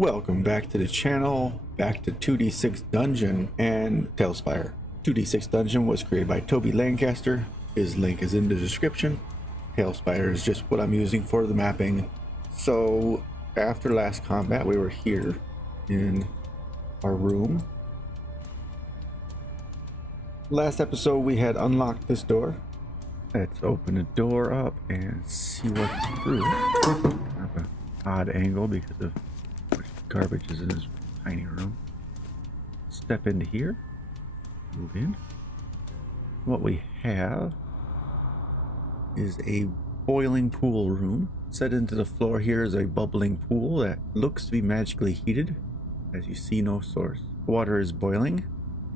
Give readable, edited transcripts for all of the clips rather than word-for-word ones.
Welcome back to the channel, back to 2d6 Dungeon and Tailspire. 2d6 Dungeon was created by Toby Lancaster. His link is in the description. Tailspire is just what I'm using for the mapping. So after last combat, we were here in our room. Last episode, we had unlocked this door. Let's open the door up and see what's through. Kind of an odd angle because of garbage is in this tiny room. Step into here, move in. What we have is a boiling pool room. Set into the floor here is a bubbling pool that looks to be magically heated. As you see, no source. Water is boiling.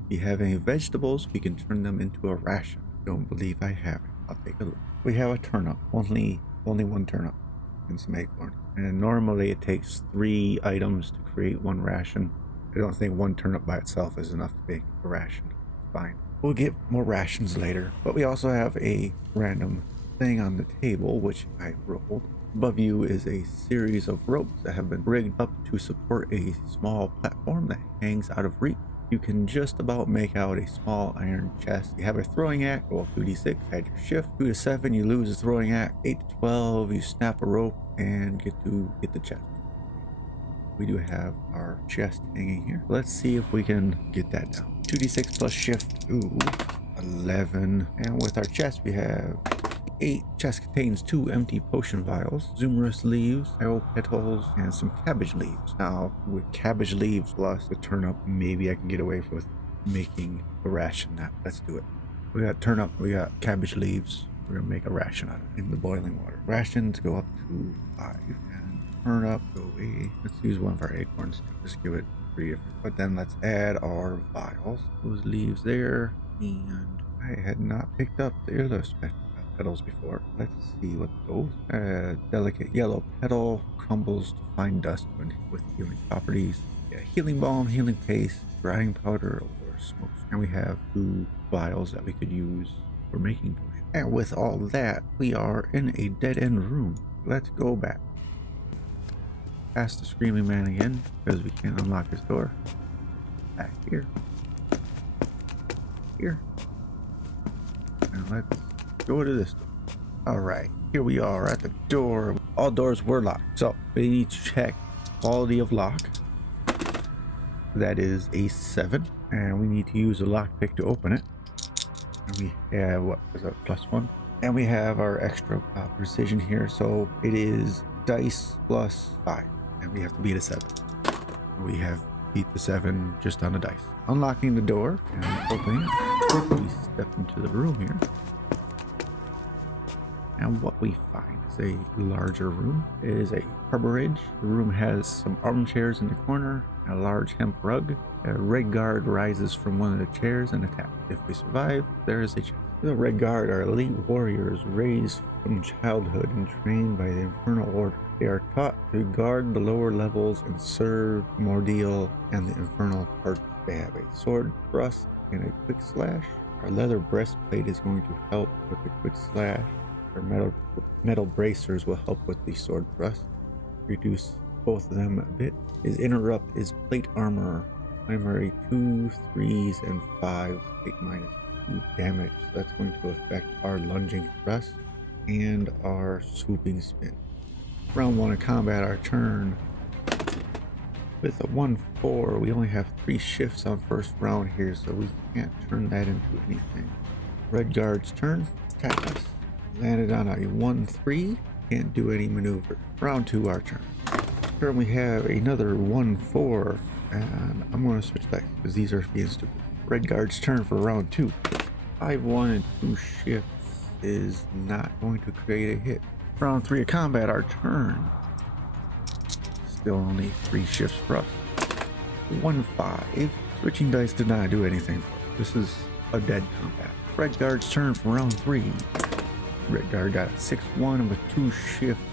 If you have any vegetables, we can turn them into a ration. Don't believe I have it. I'll take a look. We have a turnip. Only one turnip and some acorn. And normally it takes 3 items to create 1 ration. I don't think 1 turnip by itself is enough to make a ration. Fine. We'll get more rations later. But we also have a random thing on the table, which I rolled. Above you is a series of ropes that have been rigged up to support a small platform that hangs out of reach. You can just about make out a small iron chest. You have a throwing axe, roll 2d6, add your shift. 2 to 7, you lose a throwing axe. 8 to 12, you snap a rope and get the chest. We do have our chest hanging here. Let's see if we can get that down. 2d6 plus shift, 11. And with our chest, we have 8. Chest contains 2 empty potion vials, Zumarus leaves, arrow petals, and some cabbage leaves. Now, with cabbage leaves plus the turnip, maybe I can get away with making a ration now. Let's do it. We got turnip, we got cabbage leaves. We're gonna make a ration out of it in the boiling water. Rations go up to 5, and turnip go 8. Let's use one of our acorns. Just give it 3 different. But then let's add our vials. Those leaves there, and I had not picked up the illustrator petals before. Let's see what those. Delicate yellow petal crumbles to fine dust with healing properties. Yeah, healing balm, healing paste, drying powder, or smoke. And we have 2 vials that we could use for making potions. And with all that, we are in a dead end room. Let's go back. Past the screaming man again because we can't unlock his door. Back here. Here. And let's go to this door. All right, here we are at the door. All doors were locked, so we need to check quality of lock. That is a 7, and we need to use a lockpick to open it. And we have what is that, +1, and we have our extra precision here, so it is dice plus 5, and we have to beat a 7. We have beat the 7 just on the dice. Unlocking the door and opening it. We step into the room here. And what we find is a larger room. It is a harborage. The room has some armchairs in the corner, and a large hemp rug. A red guard rises from one of the chairs and attacks. If we survive, there is a chance. The red guard are elite warriors raised from childhood and trained by the Infernal Order. They are taught to guard the lower levels and serve Mordial and the Infernal Party. They have a sword thrust and a quick slash. Our leather breastplate is going to help with the quick slash. Our metal bracers will help with the sword thrust. Reduce both of them a bit. His interrupt is plate armor. Primary 2, 3s, and 5. Take -2 damage. So that's going to affect our lunging thrust and our swooping spin. Round 1 of combat, our turn. With a 1-4, we only have 3 shifts on first round here, so we can't turn that into anything. Red guard's turn. Attack us. Landed on a 1-3, can't do any maneuver. Round 2, our turn. Turn, we have another 1-4, and I'm going to switch back because these are being stupid. Red guard's turn for round 2. 5-1 and 2 shifts is not going to create a hit. Round 3 of combat, our turn. Still only 3 shifts for us. 1-5. Switching dice did not do anything. This is a dead combat. Red guard's turn for round 3. Red guard got a 6-1 with 2 shifts.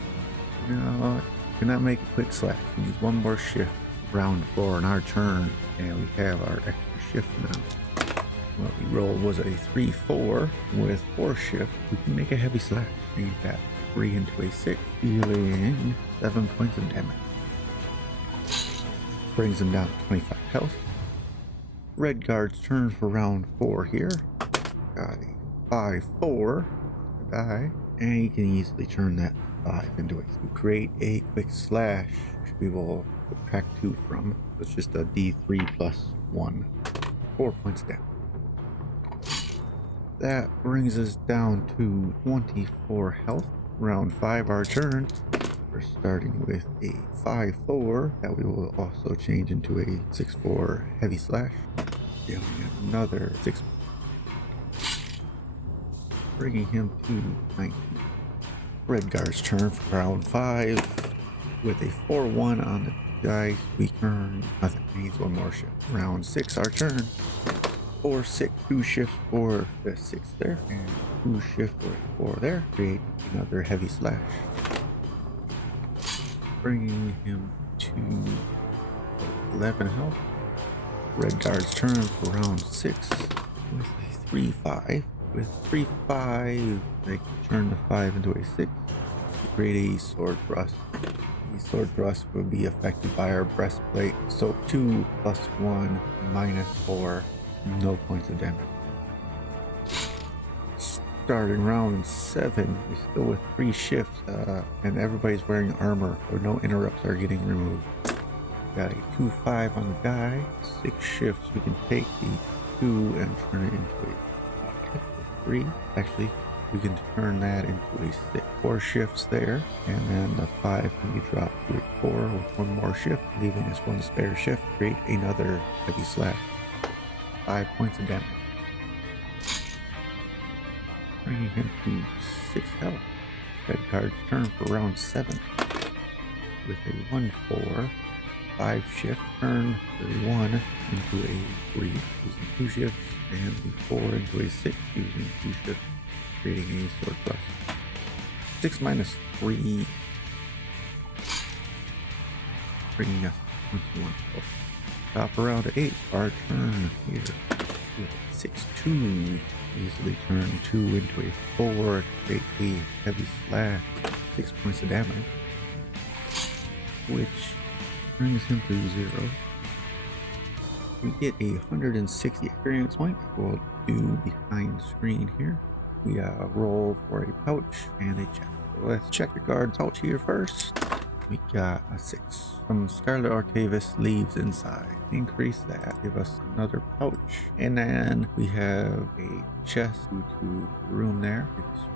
No, cannot make a quick slash. We need 1 more shift. Round 4 on our turn, and we have our extra shift now. What we rolled was a 3-4 with 4 shifts. We can make a heavy slash. We need that 3 into a 6, dealing 7 points of damage. brings him down to 25 health. Red guard's turn for round 4 here. Got a 5/4 die, and you can easily turn that 5 into a to create a quick slash, which we will subtract 2 from. It's just a D3 plus 1, 4 points down. That brings us down to 24 health. Round 5, our turn. We're starting with a 5/4 that we will also change into a 6/4 heavy slash, dealing another 6, bringing him to 19. Red guard's turn for round 5. With a 4/1 on the dice, we earn nothing. He needs 1 more shift. Round 6, our turn. 4/6, 2 shifts for the 6 there, and 2 shifts for a 4 there. Create another heavy slash, bringing him to 11 health. Red guard's turn for round 6 with a 3/5. With 3/5, they can turn the 5 into a 6 to create a sword thrust. The sword thrust will be affected by our breastplate, so 2 plus 1 minus 4, no points of damage. Starting round 7, we're still with 3 shifts, and everybody's wearing armor, so no interrupts are getting removed. Got a 2/5 on the die, 6 shifts. We can take the 2 and turn it into a 3. Actually, we can turn that into a 6. 4 shifts there, and then the 5 can be dropped to a 4 with 1 more shift, leaving us 1 spare shift. Create another heavy slash. 5 points of damage. Bringing him to 6 health. Red card's turn for round 7. With a 1/4, 5 shift, turn the 1 into a 3 using 2 shifts, and the 4 into a 6 using 2 shifts, creating a sword thrust. 6 minus 3, bringing us 21 health. Top around 8, our turn here. With 6/2, easily turn 2 into a 4, create a heavy slash, 6 points of damage, which brings him to 0. We get a 160 experience point. We'll do behind screen here. We roll for a pouch and a chest. So let's check the guard's pouch here first. We got a 6. From Scarlet Artavis leaves inside. Increase that. Give us another pouch. And then we have a chest due to the room there.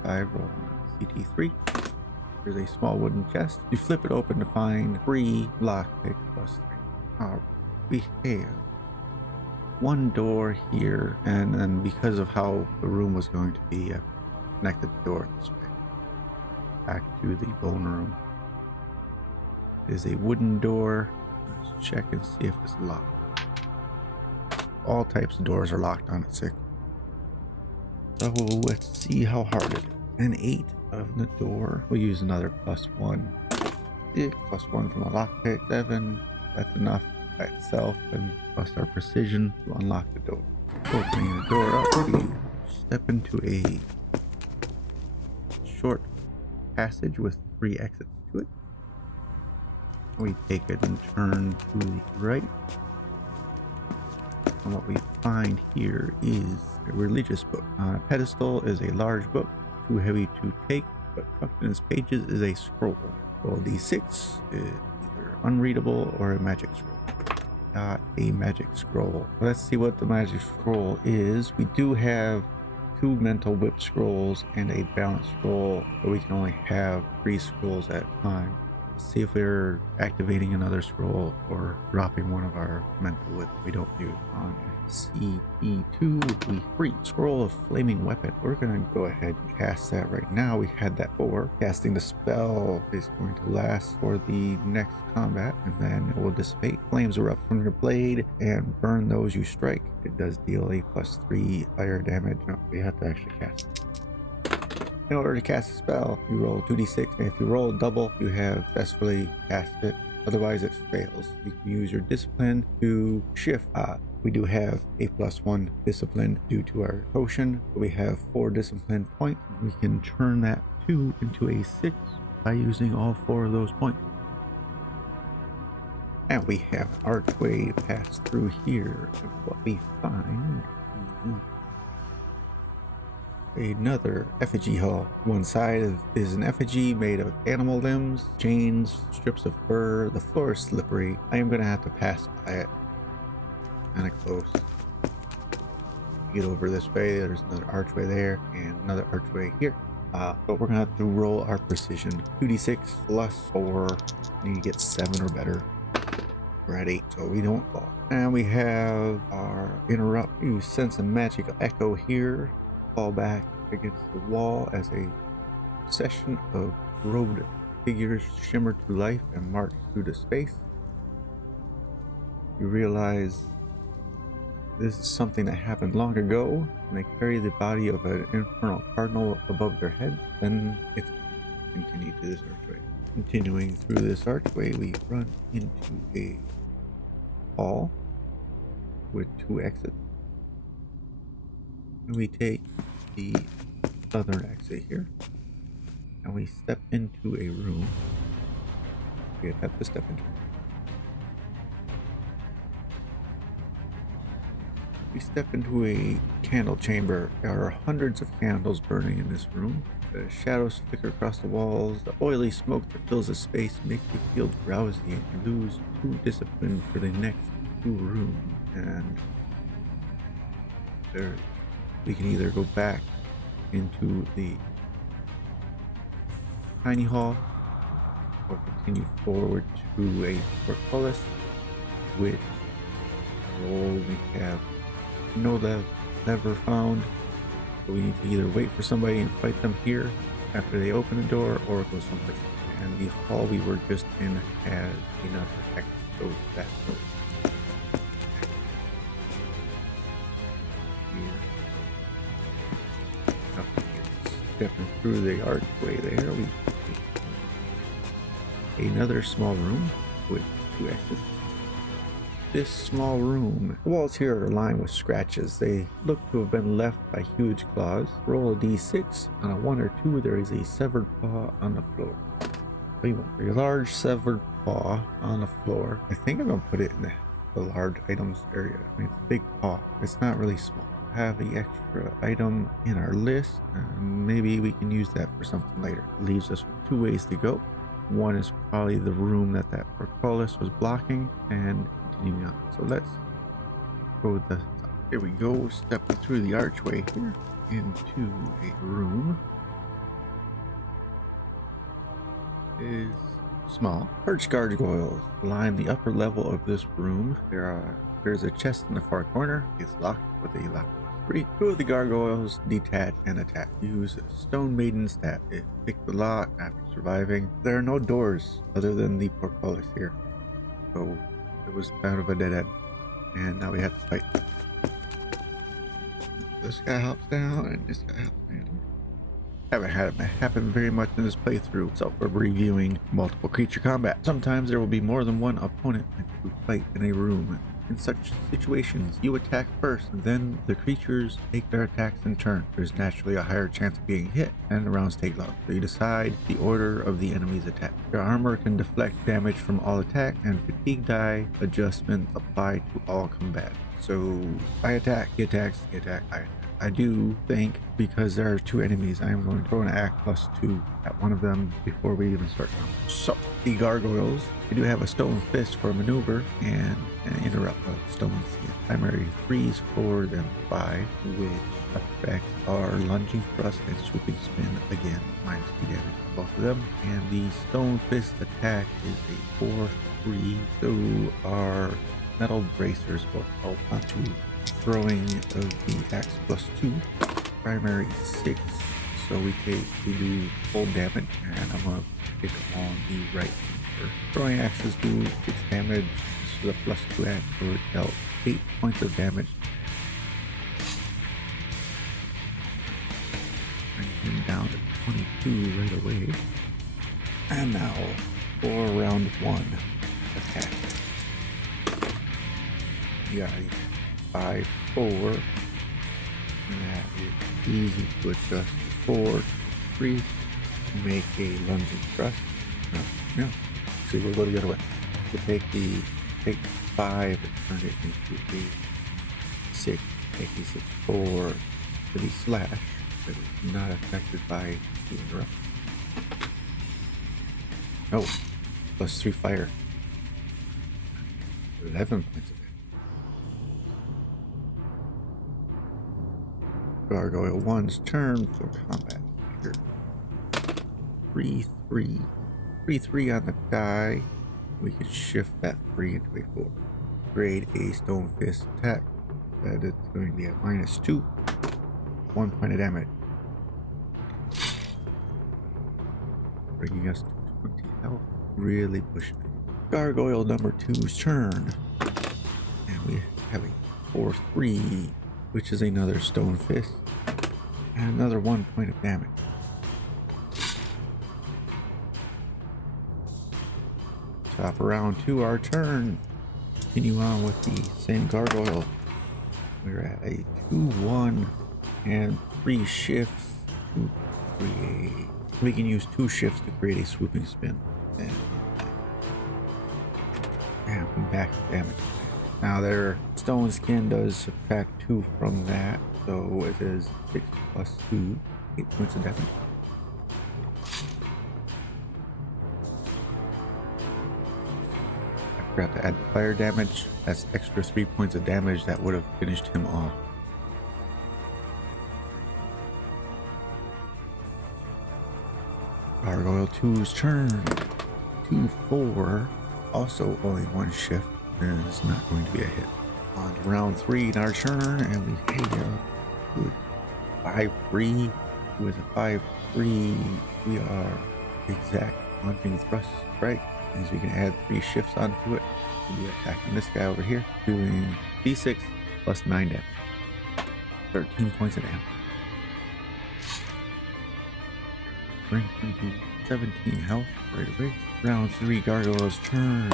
5 roll on CT3. There's a small wooden chest. You flip it open to find 3 lockpicks plus 3. We have 1 door here, and then because of how the room was going to be, I connected the door this way. Back to the bone room. There's a wooden door. Let's check and see if it's locked. All types of doors are locked on at 6. So let's see how hard it is. An 8 of the door. We'll use another +1. 6 plus 1 from a lockpick. 7. That's enough by itself, and plus our precision to unlock the door. Opening the door up, we step into a short passage with 3 exits to it. We take it and turn to the right. And what we find here is a religious book. On a pedestal is a large book, too heavy to take, but tucked in its pages is a scroll. Roll D6 is either unreadable or a magic scroll. Got a magic scroll. Let's see what the magic scroll is. We do have 2 mental whip scrolls and a balance scroll, but we can only have 3 scrolls at a time. See if we're activating another scroll or dropping one of our mental whip we don't use. On CT2, we free scroll of flaming weapon. We're gonna go ahead and cast that right now. We had that before. Casting the spell is going to last for the next combat, and then it will dissipate. Flames erupt from your blade and burn those you strike. It does deal a +3 fire damage. No, we have to actually cast it. In order to cast a spell, you roll 2d6, and if you roll a double, you have successfully cast it. Otherwise, it fails. You can use your discipline to shift. We do have a +1 discipline due to our potion. We have 4 discipline points. We can turn that 2 into a 6 by using all 4 of those points. And we have an archway pass through here. And what we find, another effigy hall. One side is an effigy made of animal limbs, chains, strips of fur. The floor is slippery. I am gonna have to pass by it. Kind of close. Get over this way. There's another archway there and another archway here. But we're gonna have to roll our precision. 2d6 plus 4. Need to get 7 or better. We're at 8, so we don't fall. And we have our interrupt. You sense a magical echo here. Fall back against the wall as a procession of robed figures shimmer to life and march through the space. You realize this is something that happened long ago, and they carry the body of an infernal cardinal above their head. Then it's continued to this archway. Continuing through this archway, we run into a hall with 2 exits. And we take the southern exit here, and we step into a room. We have to step into. We step into a candle chamber. There are hundreds of candles burning in this room. The shadows flicker across the walls. The oily smoke that fills the space makes you feel drowsy, and you lose 2 discipline for the next 2 rooms. And there, we can either go back into the tiny hall or continue forward to a portcullis, which we have no lever found. So we need to either wait for somebody and fight them here after they open the door, or go someplace. And the hall we were just in has another exit, so that's no. Stepping through the archway there, we see another small room with 2 exits. This small room, the walls here are lined with scratches. They look to have been left by huge claws. Roll a d6. On a 1 or 2, there is a severed paw on the floor. A large severed paw on the floor. I think I'm gonna put it in the large items area. I mean, it's a big paw. It's not really small. Have the extra item in our list. Maybe we can use that for something later. It leaves us with 2 ways to go. One is probably the room that portcullis was blocking, and continuing on. So let's go to the top. Here we go, stepping through the archway here into a room. It is small. Perch gargoyles line the upper level of this room. There's a chest in the far corner. It's locked with a lock. 2 of the gargoyles detach and attack. Use Stone Maiden stat. It pick the lock after surviving. There are no doors other than the portcullis here, so it was kind of a dead end. And now we have to fight. This guy hops down and this guy hops down. Haven't had it happen very much in this playthrough, so we're reviewing multiple creature combat. Sometimes there will be more than one opponent to fight in a room. In such situations, you attack first, then the creatures take their attacks in turn. There's naturally a higher chance of being hit, and the rounds take long. So you decide the order of the enemy's attack. Your armor can deflect damage from all attacks, and fatigue die adjustments apply to all combat. So I attack, he attacks, he attacks, I attack. I do think, because there are 2 enemies, I am going to throw an act +2 at one of them before we even start. So the gargoyles, they do have a stone fist for a maneuver and an interrupt of stone seal. Primary 3s, 4, then 5, which effects are lunging thrust and swooping spin, again -2 damage on both of them. And the stone fist attack is a 4/3, so our metal bracers will help onto throwing of the axe +2. Primary 6, so we do full damage, and I'm gonna pick on the right finger. Throwing axes do 6 damage. This is a +2 axe, so it dealt 8 points of damage. Bring him down to 22 right away. And now for round 1 attack. Yeah. 5, 4, and that is easy to adjust. 4, 3, make a lunging thrust. No. See, we'll go the other way. We'll take the take 5 and turn it into a 6, making 6 4 to the slash that is not affected by the interruption. No, plus 3 fire. 11 points of damage. Gargoyle 1's turn for combat. Here. 3 3. 3 3 on the die. We can shift that 3 into a 4. Grade a Stone Fist attack. That is going to be at -2. 1 point of damage. Bringing us to 20 health. Really pushing it. Gargoyle number 2's turn. And we have a 4 3, which is another Stone Fist. And another 1 point of damage. Top of round 2, our turn. Continue on with the same gargoyle. We're at a 2-1 and 3 shifts to create. We can use 2 shifts to create a swooping spin. And back damage. Now their stone skin does subtract 2 from that, so it is 6 plus 2, 8 points of damage. Forgot to add the fire damage. That's extra 3 points of damage that would have finished him off. Gargoyle 2's turn. 2 4. Also only 1 shift. And it's not going to be a hit. On to round 3 in our turn, and we with 5 3. With a 5 3, we are exact launching thrust strike. Means we can add 3 shifts onto it. We'll be attacking this guy over here, doing d6 plus 9 damage. 13 points of damage. Bring him to 17 health right away. Round 3, Gargoyle's turn.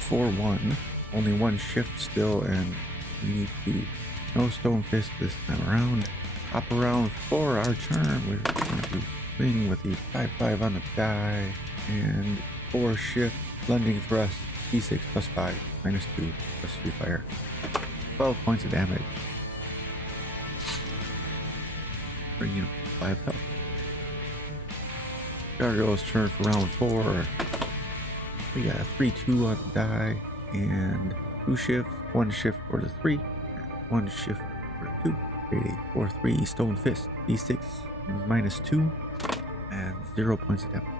4-1. Only 1 shift still, and we need to no Stone Fist this time around. Top of round 4, our turn. We're going to swing with the 5-5 on the die. And 4 shift, lunging thrust, d6 plus 5, -2, plus 3 fire. 12 points of damage. Bringing up 5 health. Gargoyle's turn for round 4. We got a 3-2 on the die, and 2 shifts, 1 shift for the 3, 1 shift for the 2. Create a 4-3 Stone Fist, d6 -2, and 0 points of damage.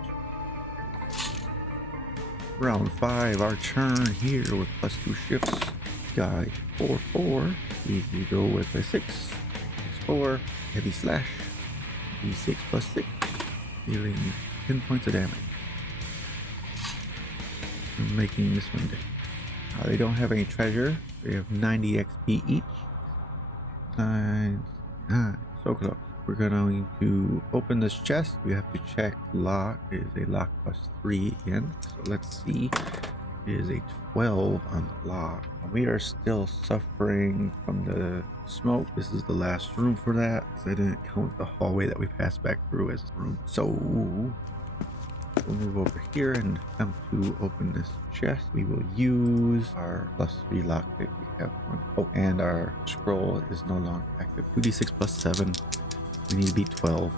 Round 5, our turn here with plus 2 shifts. Guy 4-4. We go with a 6. 6-4. Heavy slash. D6 plus 6. Dealing 10 points of damage. I'm making this one day. They don't have any treasure. They have 90 XP each. 9. So close. We're going to open this chest. We have to check lock. It is a lock plus 3 again. So let's see. It is a 12 on the lock. We are still suffering from the smoke. This is the last room for that, because I didn't count the hallway that we passed back through as a room. So we'll move over here and attempt to open this chest. We will use our plus 3 lockpick. We have 1. Oh, and our scroll is no longer active. 2d6 plus 7. We need to be 12.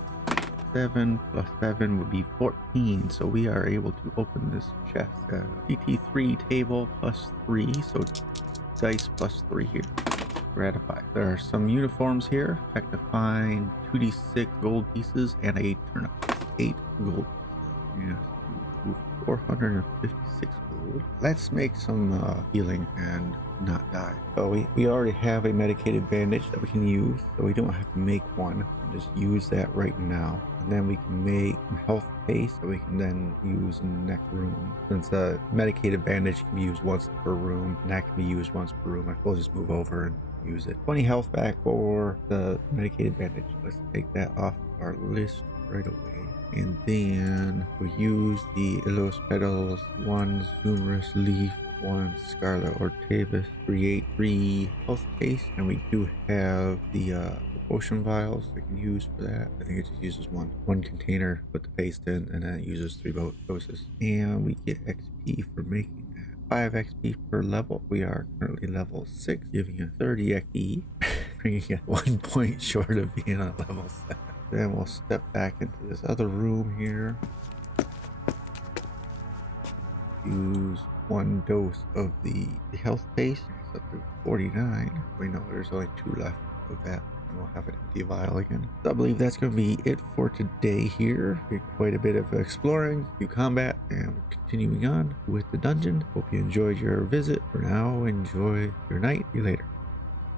7 plus 7 would be 14. So we are able to open this chest. CT3 table plus 3. So dice plus 3 here. We're at a 5. There are some uniforms here. Check to find 2d6 gold pieces and a turnip. 8 gold. Yes, 456 gold. Let's make some healing and not die. So we already have a medicated bandage that we can use, so we don't have to make one. Just use that right now, and then we can make health paste that we can then use in the next room. Since a medicated bandage can be used once per room, and that can be used once per room, we'll just move over and use it. 20 health back for the medicated bandage. Let's take that off our list right away. And then we use the Illos Petals, 1 Zumrus Leaf, 1 Scarlet Ortavis, create 3 health paste, and we do have the potion vials we can use for that. I think it just uses one container, put the paste in, and then it uses 3 doses. And we get XP for making that. 5 XP per level. We are currently level 6, giving us 30 XP, bringing us 1 point short of being on level 7. Then we'll step back into this other room here. Use 1 dose of the health paste. It's up to 49. We know there's only 2 left of that, and we'll have an empty vial again. So I believe that's going to be it for today here. Did quite a bit of exploring, new combat, and we're continuing on with the dungeon. Hope you enjoyed your visit. For now, enjoy your night. See you later.